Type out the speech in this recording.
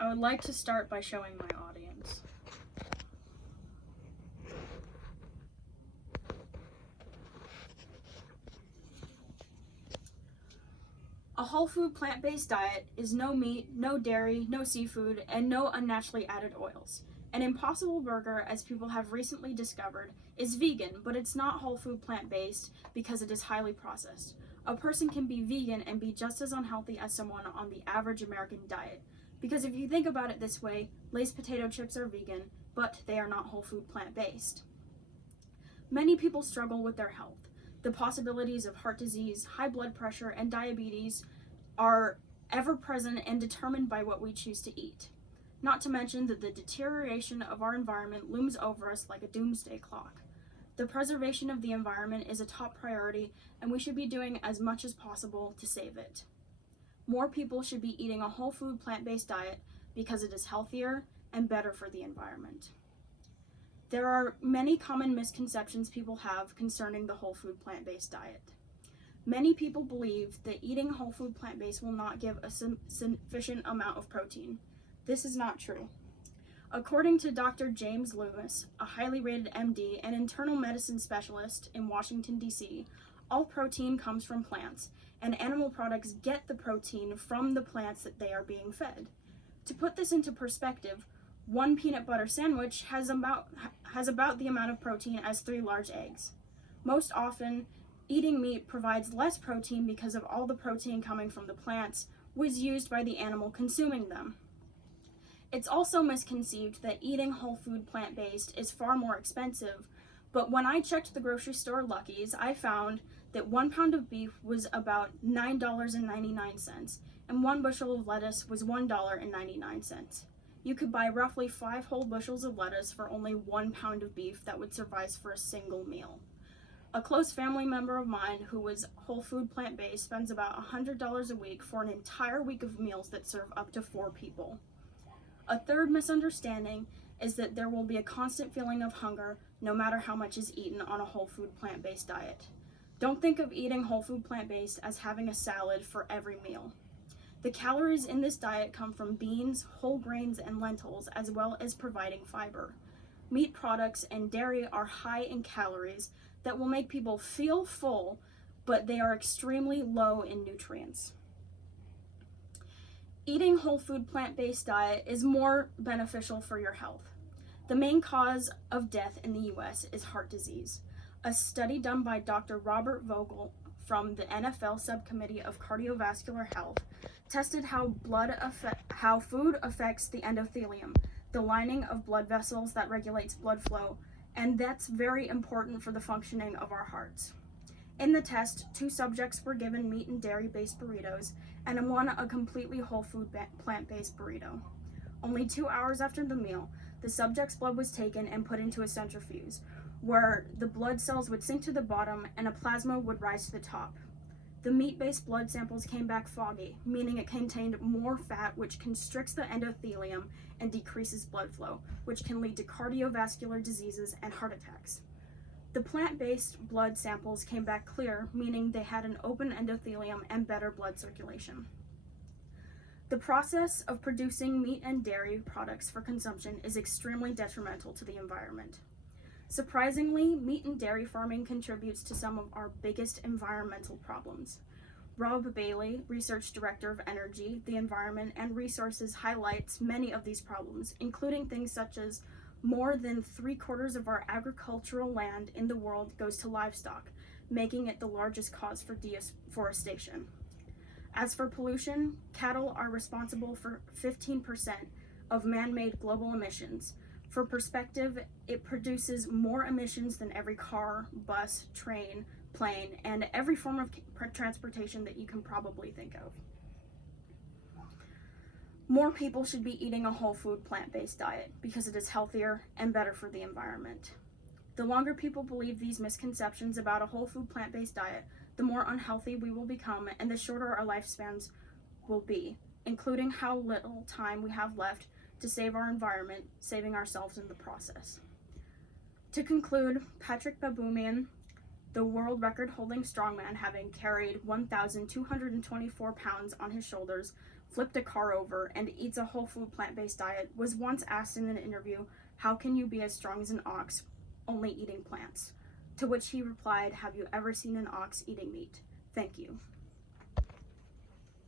I would like to start by showing my audience. A whole food plant-based diet is no meat, no dairy, no seafood, and no unnaturally added oils. An Impossible Burger, as people have recently discovered, is vegan, but it's not whole food plant-based because it is highly processed. A person can be vegan and be just as unhealthy as someone on the average American diet. Because if you think about it this way, Lay's potato chips are vegan, but they are not whole food plant-based. Many people struggle with their health. The possibilities of heart disease, high blood pressure, and diabetes are ever present and determined by what we choose to eat. Not to mention that the deterioration of our environment looms over us like a doomsday clock. The preservation of the environment is a top priority, and we should be doing as much as possible to save it. More people should be eating a whole food plant-based diet because it is healthier and better for the environment. There are many common misconceptions people have concerning the whole food plant-based diet. Many people believe that eating whole food plant-based will not give a sufficient amount of protein. This is not true. According to Dr. James Loomis, a highly rated MD and internal medicine specialist in Washington, D.C., all protein comes from plants, and animal products get the protein from the plants that they are being fed. To put this into perspective, one peanut butter sandwich has about the amount of protein as 3 large eggs. Most often, eating meat provides less protein because of all the protein coming from the plants was used by the animal consuming them. It's also misconceived that eating whole food plant-based is far more expensive, but when I checked the grocery store Lucky's, I found that 1 pound of beef was about $9.99, and 1 bushel of lettuce was $1.99. You could buy roughly 5 whole bushels of lettuce for only 1 pound of beef that would suffice for a single meal. A close family member of mine who was whole food plant-based spends about $100 a week for an entire week of meals that serve up to 4 people. A third misunderstanding is that there will be a constant feeling of hunger no matter how much is eaten on a whole food plant-based diet. Don't think of eating whole food plant-based as having a salad for every meal. The calories in this diet come from beans, whole grains, and lentils, as well as providing fiber. Meat products and dairy are high in calories that will make people feel full, but they are extremely low in nutrients. Eating whole food plant-based diet is more beneficial for your health. The main cause of death in the US is heart disease. A study done by Dr. Robert Vogel from the NFL Subcommittee of Cardiovascular Health tested how food affects the endothelium, the lining of blood vessels that regulates blood flow, and that's very important for the functioning of our hearts. In the test, 2 subjects were given meat and dairy-based burritos, and 1 a completely whole food plant-based burrito. Only 2 hours after the meal, the subject's blood was taken and put into a centrifuge, where the blood cells would sink to the bottom and a plasma would rise to the top. The meat-based blood samples came back foggy, meaning it contained more fat, which constricts the endothelium and decreases blood flow, which can lead to cardiovascular diseases and heart attacks. The plant-based blood samples came back clear, meaning they had an open endothelium and better blood circulation. The process of producing meat and dairy products for consumption is extremely detrimental to the environment. Surprisingly, meat and dairy farming contributes to some of our biggest environmental problems. Rob Bailey, Research Director of Energy, the Environment, and Resources, highlights many of these problems, including things such as more than 3/4 of our agricultural land in the world goes to livestock, making it the largest cause for deforestation. As for pollution, cattle are responsible for 15% of man-made global emissions. For perspective, it produces more emissions than every car, bus, train, plane, and every form of transportation that you can probably think of. More people should be eating a whole food plant-based diet because it is healthier and better for the environment. The longer people believe these misconceptions about a whole food plant-based diet, the more unhealthy we will become and the shorter our lifespans will be, including how little time we have left to save our environment, saving ourselves in the process. To conclude, Patrick Baboumian, the world record holding strongman, having carried 1,224 pounds on his shoulders, flipped a car over, and eats a whole food plant-based diet, was once asked in an interview, "How can you be as strong as an ox, only eating plants?" To which he replied, "Have you ever seen an ox eating meat? Thank you."